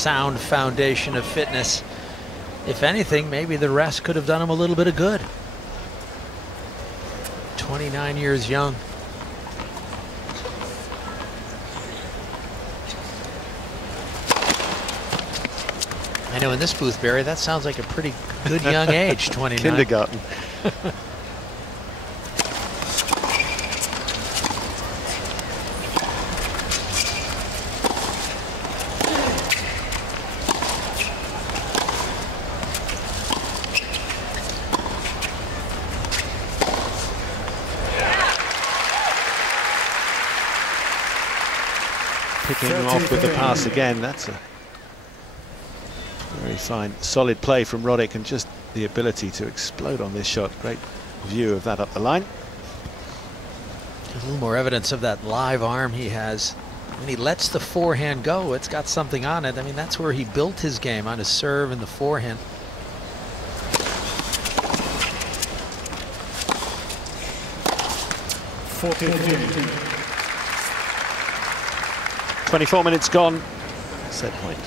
sound foundation of fitness. If anything, maybe the rest could have done him a little bit of good. 29 years young. I know in this booth, Barry, that sounds like a pretty good young age, 29. Kindergarten. Picking him off with the pass again. That's a very fine, solid play from Roddick, and just the ability to explode on this shot. Great view of that up the line. There's a little more evidence of that live arm he has. When he lets the forehand go, it's got something on it. I mean, that's where he built his game, on his serve and the forehand. .14. 24 minutes gone. Set point.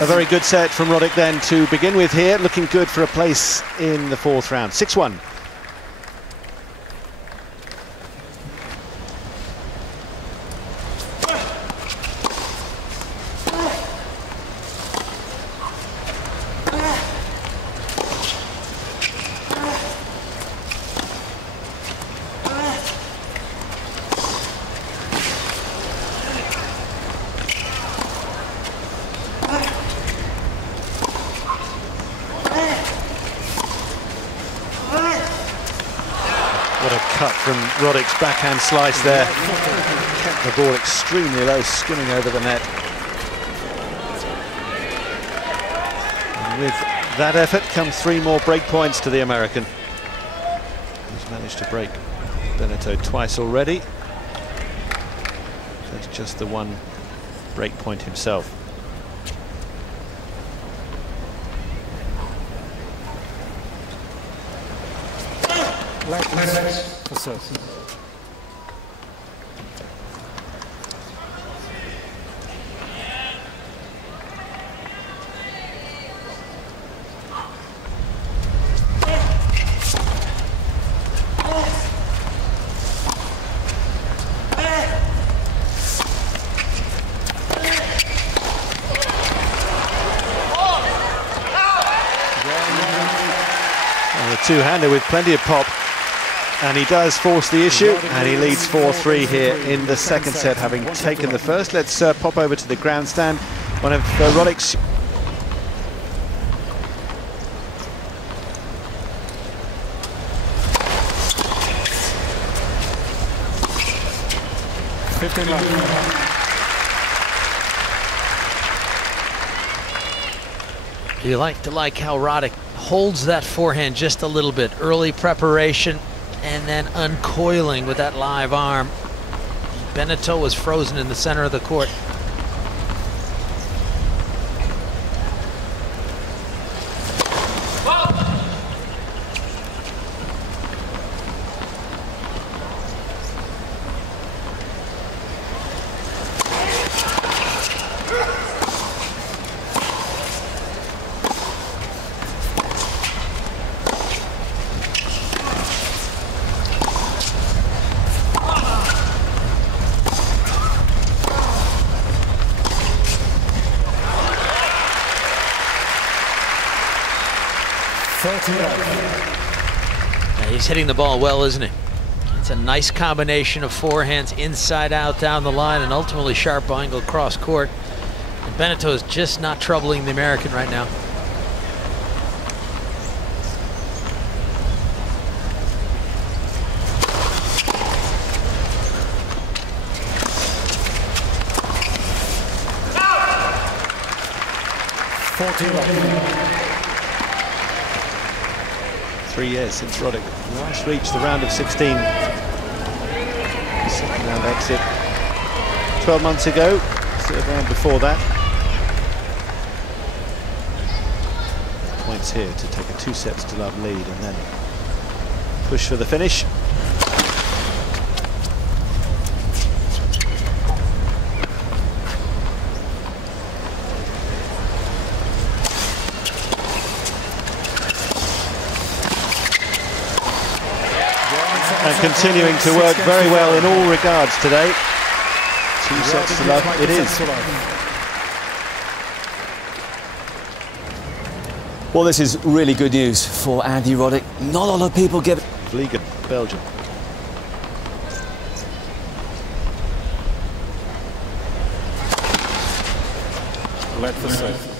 A very good set from Roddick then to begin with here, looking good for a place in the fourth round. 6-1. What a cut from Roddick's backhand slice there. Kept the ball extremely low, skimming over the net. And with that effort come 3 more break points to the American. He's managed to break Benneteau twice already. That's just the 1 break point himself. Two-hander with plenty of pop, and he does force the issue, and he leads 4-3 here in the second set, having taken the first. Let's pop over to the grandstand. One of Roddick's You like to like how Roddick holds that forehand just a little bit. Early preparation and then uncoiling with that live arm. Benneteau was frozen in the center of the court. He's hitting the ball well, isn't he? It's a nice combination of forehands inside out down the line and ultimately sharp angle cross court. And Benneteau is just not troubling the American right now. 14 left. 3 years since Roddick last reached the round of 16. Second round exit 12 months ago, third round before that. Points here to take a 2-sets-to-love lead and then push for the finish. And continuing to work very well in all regards today. 2 sets to love it is. Well, this is really good news for Andy Roddick. Not a lot of people give it. Vliegen, Belgium. Let the set.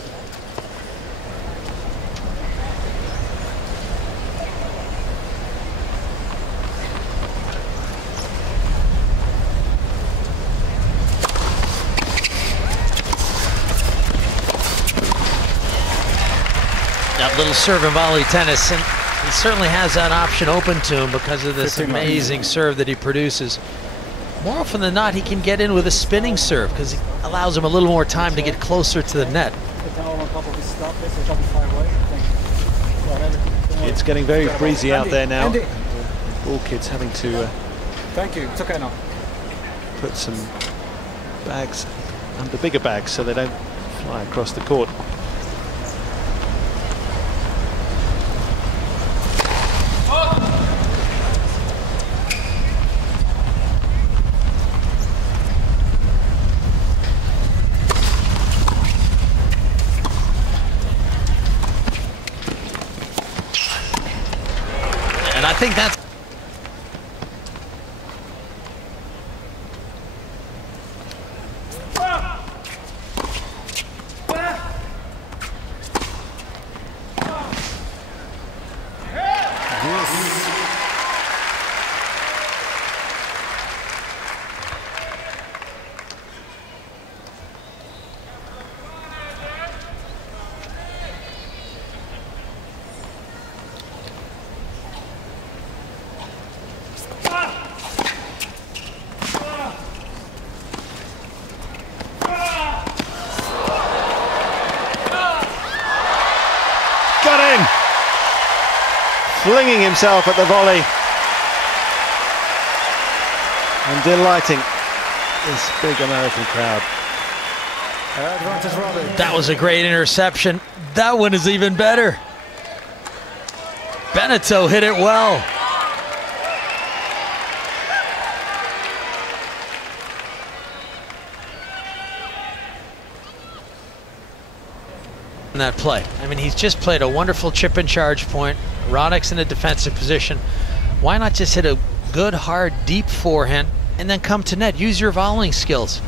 That little serve and volley tennis, and he certainly has that option open to him because of this amazing serve that he produces. More often than not, he can get in with a spinning serve because it allows him a little more time to get closer to the net. It's getting very breezy out there now. All kids having to Thank you. It's okay now. put some bags under bigger bags so they don't fly across the court. And I think that's got in! Flinging himself at the volley and delighting this big American crowd. Advantage Roddick. That was a great interception. That one is even better. Benito hit it well. In that play. I mean, he's just played a wonderful chip and charge point. Roddick's in a defensive position. Why not just hit a good, hard, deep forehand and then come to net? Use your volleying skills.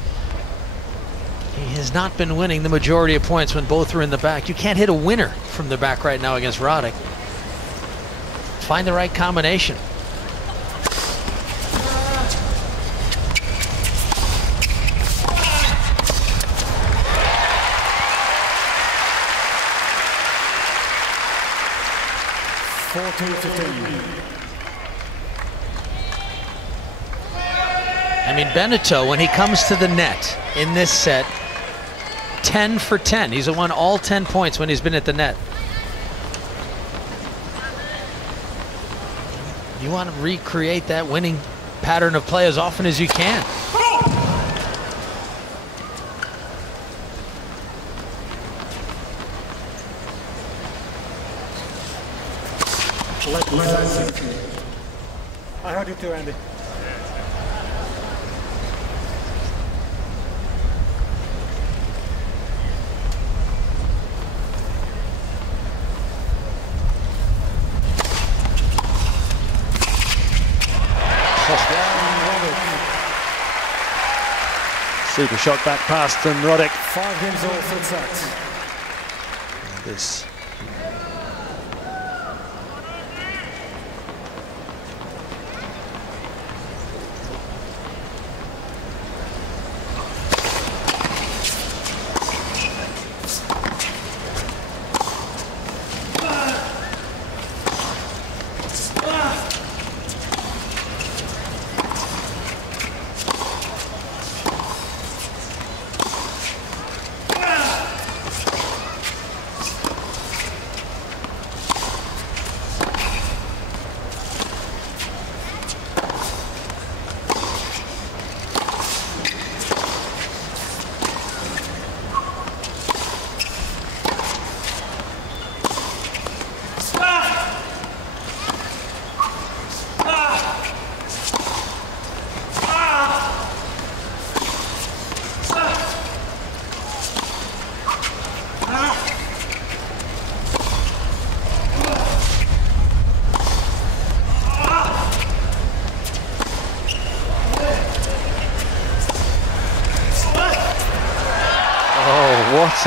He has not been winning the majority of points when both are in the back. You can't hit a winner from the back right now against Roddick. Find the right combination. I mean, Benito, when he comes to the net in this set, 10 for 10. He's won all 10 points when he's been at the net. You want to recreate that winning pattern of play as often as you can. I heard you too, Andy. Super shot back pass from Roddick. 5 games all, third set. This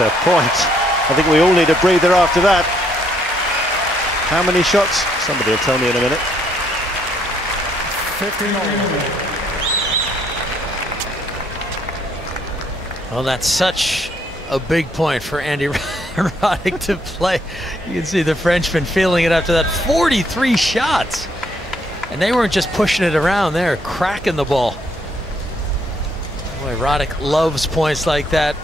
a point. I think we all need a breather after that. How many shots? Somebody will tell me in a minute. 15. Well, that's such a big point for Andy Roddick to play. You can see the Frenchman feeling it after that. 43 shots. And they weren't just pushing it around, they were cracking the ball. Boy, Roddick loves points like that.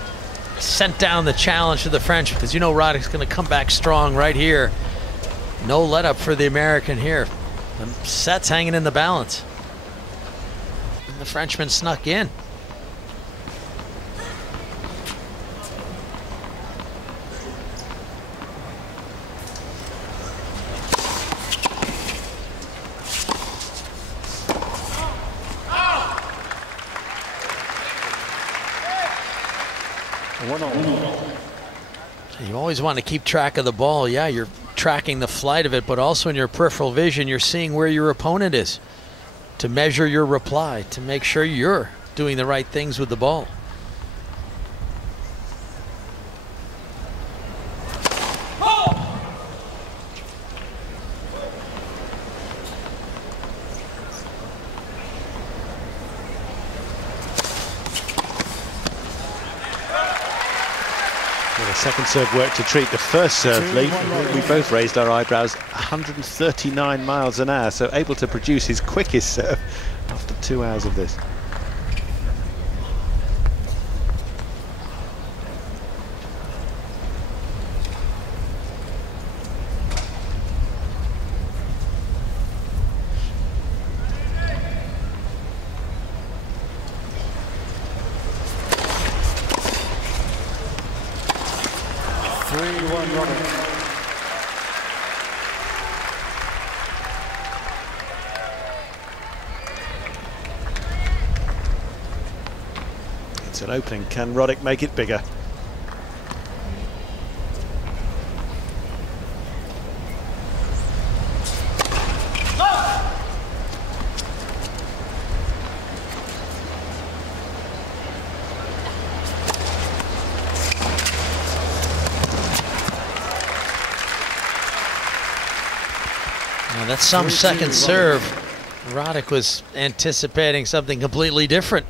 Sent down the challenge to the French because you know Roddick's going to come back strong right here. No let up for the American here. The set's hanging in the balance. And the Frenchman snuck in. You always want to keep track of the ball. Yeah, you're tracking the flight of it, but also in your peripheral vision, you're seeing where your opponent is to measure your reply, to make sure you're doing the right things with the ball. Second serve work to treat the first serve lead. We both raised our eyebrows. 139 miles an hour, so able to produce his quickest serve after 2 hours of this. It's an opening. Can Roddick make it bigger? Now that's some second serve. Roddick was anticipating something completely different.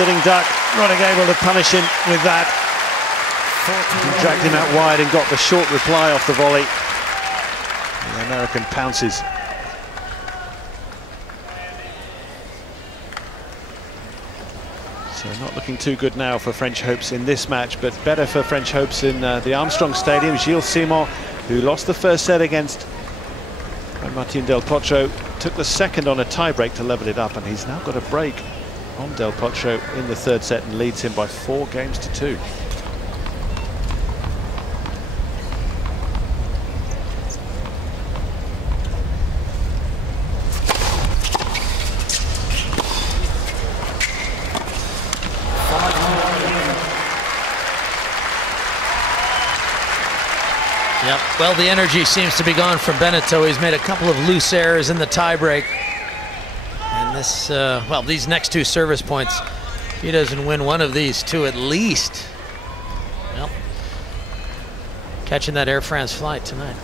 Sitting duck, Roddick able to punish him with that. He dragged him out wide and got the short reply off the volley. The American pounces. So not looking too good now for French hopes in this match, but better for French hopes in the Armstrong Stadium. Gilles Simon, who lost the first set against Martin Del Potro, took the second on a tie-break to level it up, and he's now got a break on Del Potro in the third set and leads him by 4 games to 2. Yep. Well, the energy seems to be gone from Beneteau. He's made a couple of loose errors in the tiebreak. And this, well, these next 2 service points, if he doesn't win one of these 2 at least, well, catching that Air France flight tonight.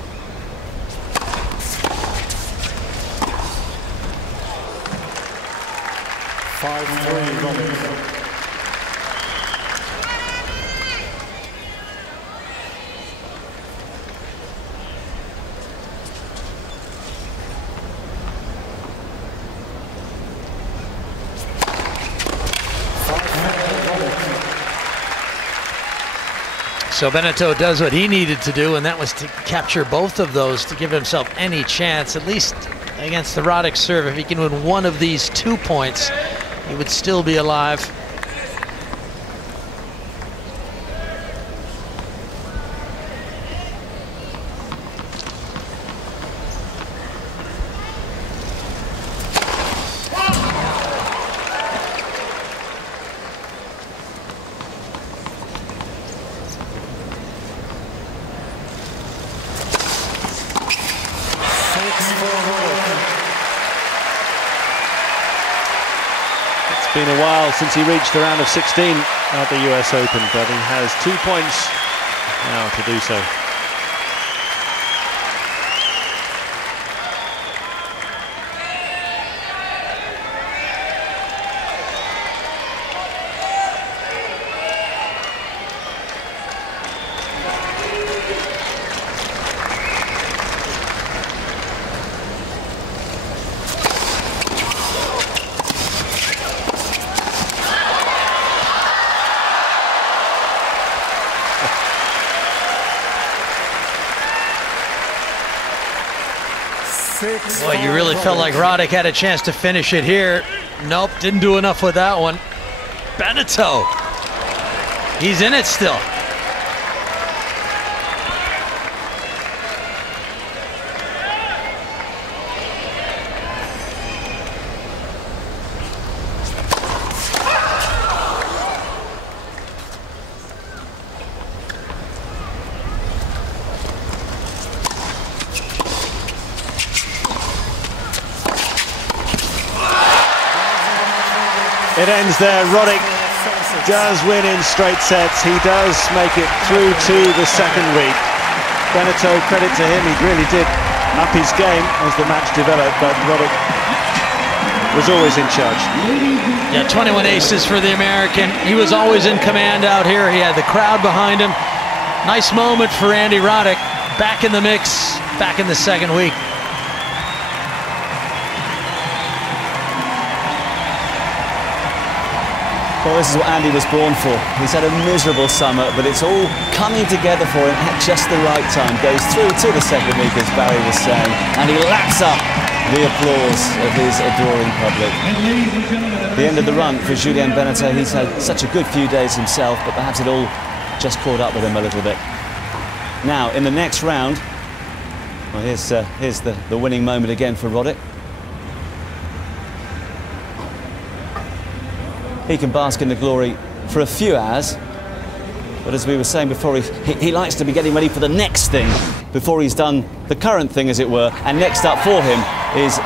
So Beneteau does what he needed to do, and that was to capture both of those to give himself any chance, at least against the Roddick serve. If he can win one of these 2 points, he would still be alive. It's been a while since he reached the round of 16 at the US Open, but he has 2 points now to do so. Boy, you really felt like Roddick had a chance to finish it here. Nope, didn't do enough with that one. Beneteau, he's in it still. It ends there. Roddick does win in straight sets. He does make it through to the second week. Beneteau, credit to him, he really did up his game as the match developed, but Roddick was always in charge. Yeah, 21 aces for the American. He was always in command out here. He had the crowd behind him. Nice moment for Andy Roddick. Back in the mix, back in the second week. Well, this is what Andy was born for. He's had a miserable summer, but it's all coming together for him at just the right time. Goes through to the second week, as Barry was saying, and he laps up the applause of his adoring public. The end of the run for Julien Beneteau. He's had such a good few days himself, but perhaps it all just caught up with him a little bit. Now, in the next round, well, here's the winning moment again for Roddick. He can bask in the glory for a few hours, but as we were saying before, he likes to be getting ready for the next thing before he's done the current thing, as it were, and next up for him is